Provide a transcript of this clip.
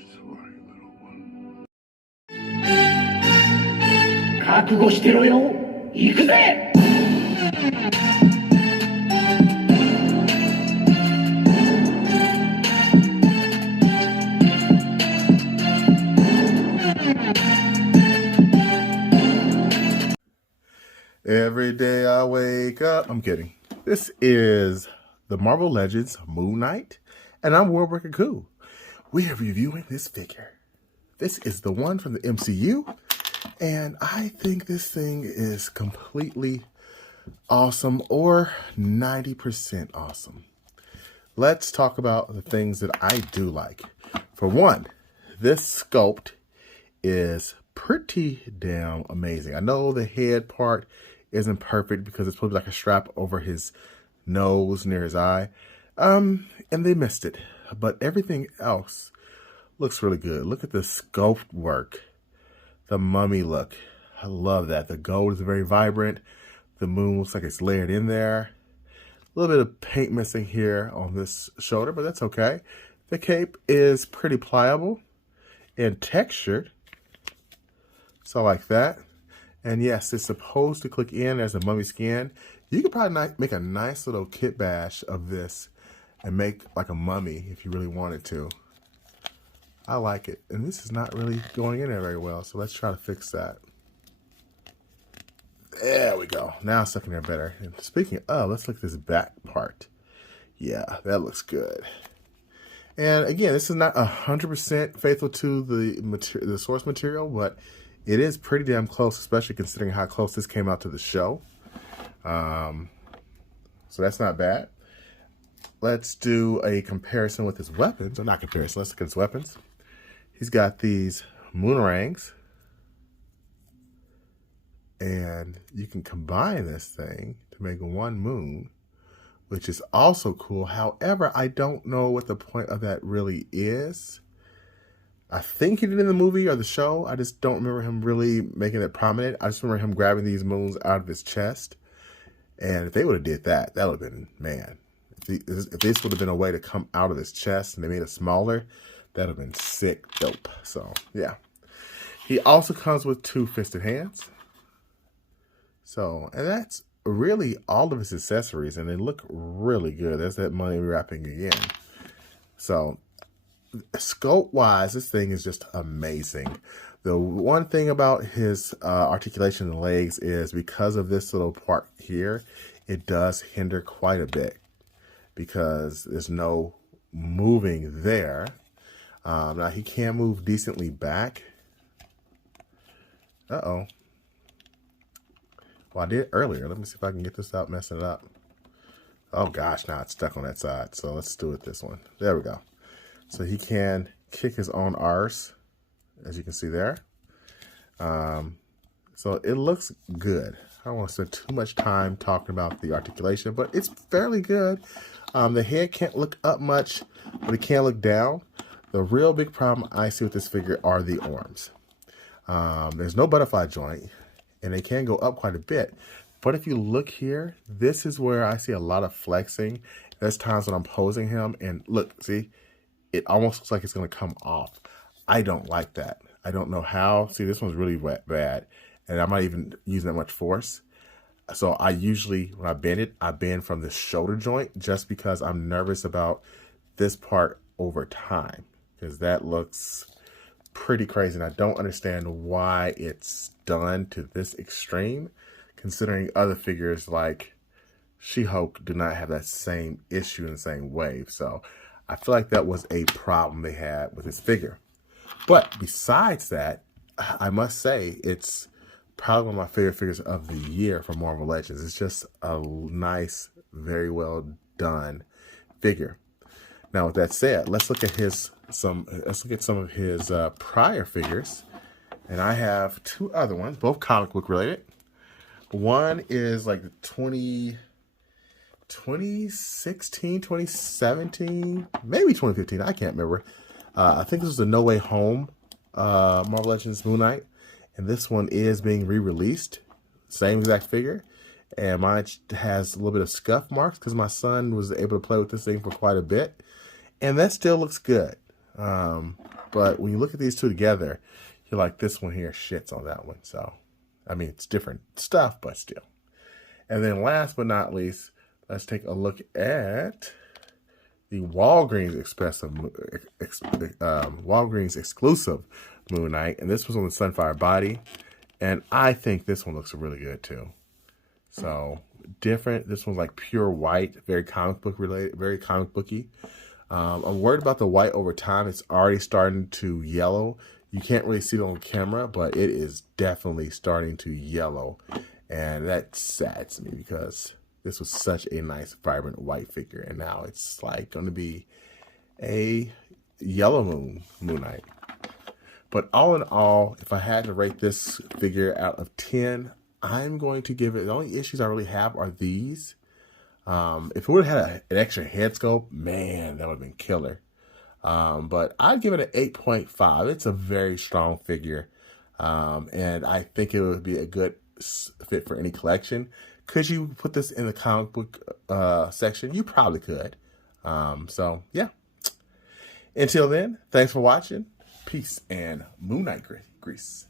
Sorry, little one. 覚悟してろよ。行くぜ。Every day I wake up. I'm kidding. This is the Marvel Legends Moon Knight, and I'm World Cool. We are reviewing this figure. This is the one from the MCU, and I think this thing is completely awesome, or 90% awesome. Let's talk about the things that I do like. For one, this sculpt is pretty damn amazing. I know the head part isn't perfect because it's probably like a strap over his nose near his eye. And they missed it. But everything else looks really good. Look at the sculpt work. The mummy look. I love that. The gold is very vibrant. The moon looks like it's layered in there. A little bit of paint missing here on this shoulder, but that's okay. The cape is pretty pliable and textured. So like that. And yes, it's supposed to click in as a mummy skin. You could probably make a nice little kit bash of this and make like a mummy if you really wanted to. I like it. And this is not really going in there very well. So let's try to fix that. There we go. Now it's stuck in there better. And speaking of, let's look at this back part. Yeah, that looks good. And again, this is not 100% faithful to the source material, but it is pretty damn close, especially considering how close this came out to the show. So that's not bad. Let's do a comparison with his weapons. Or not comparison, let's look at his weapons. He's got these moonerangs. And you can combine this thing to make one moon, which is also cool. However, I don't know what the point of that really is. I think he did it in the movie or the show. I just don't remember him really making it prominent. I just remember him grabbing these moons out of his chest. And if they would have did that, that would have been, man. If this would have been a way to come out of his chest and they made it smaller, that would have been sick dope. So, yeah. He also comes with 2 fisted hands. So, and that's really all of his accessories. And they look really good. There's that money wrapping again. So, sculpt wise, this thing is just amazing. The one thing about his articulation in the legs is because of this little part here, it does hinder quite a bit because there's no moving there. Now he can move decently back. Well, I did earlier. Let me see if I can get this out, messing it up. Oh gosh, now it's stuck on that side. So let's do it this one. There we go. So he can kick his own arse, as you can see there. So it looks good. I don't want to spend too much time talking about the articulation, but it's fairly good. The head can't look up much, but it can look down. The real big problem I see with this figure are the arms. There's no butterfly joint, and they can go up quite a bit. But if you look here, this is where I see a lot of flexing. There's times when I'm posing him, and look, see? It almost looks like it's going to come off. I don't like that. I don't know how. See, this one's really bad. And I'm not even using that much force. So I usually, when I bend it, I bend from the shoulder joint just because I'm nervous about this part over time. Because that looks pretty crazy. And I don't understand why it's done to this extreme. Considering other figures like She-Hulk do not have that same issue in the same wave. So I feel like that was a problem they had with his figure. But besides that, I must say it's probably one of my favorite figures of the year for Marvel Legends. It's just a nice, very well done figure. Now, with that said, let's look at some of his prior figures. And I have 2 other ones, both comic book related. One is like the 2016, 2017, maybe 2015. I can't remember. I think this was the No Way Home Marvel Legends Moon Knight. And this one is being re-released. Same exact figure. And mine has a little bit of scuff marks because my son was able to play with this thing for quite a bit. And that still looks good. But when you look at these two together, you're like, this one here shits on that one. So, I mean, it's different stuff, but still. And then last but not least, let's take a look at the Walgreens Walgreens exclusive Moon Knight. And this was on the Sunfire body. And I think this one looks really good too. So different. This one's like pure white, very comic book related, very comic booky. I'm worried about the white over time. It's already starting to yellow. You can't really see it on camera, but it is definitely starting to yellow. And that saddens me because this was such a nice, vibrant white figure. And now it's like going to be a yellow Moon Knight. But all in all, if I had to rate this figure out of 10, I'm going to give it, the only issues I really have are these. If it would have had an extra head sculpt, man, that would have been killer. But I'd give it an 8.5. It's a very strong figure. And I think it would be a good fit for any collection. Could you put this in the comic book section? You probably could. So, yeah. Until then, thanks for watching. Peace and Moon Knight grease.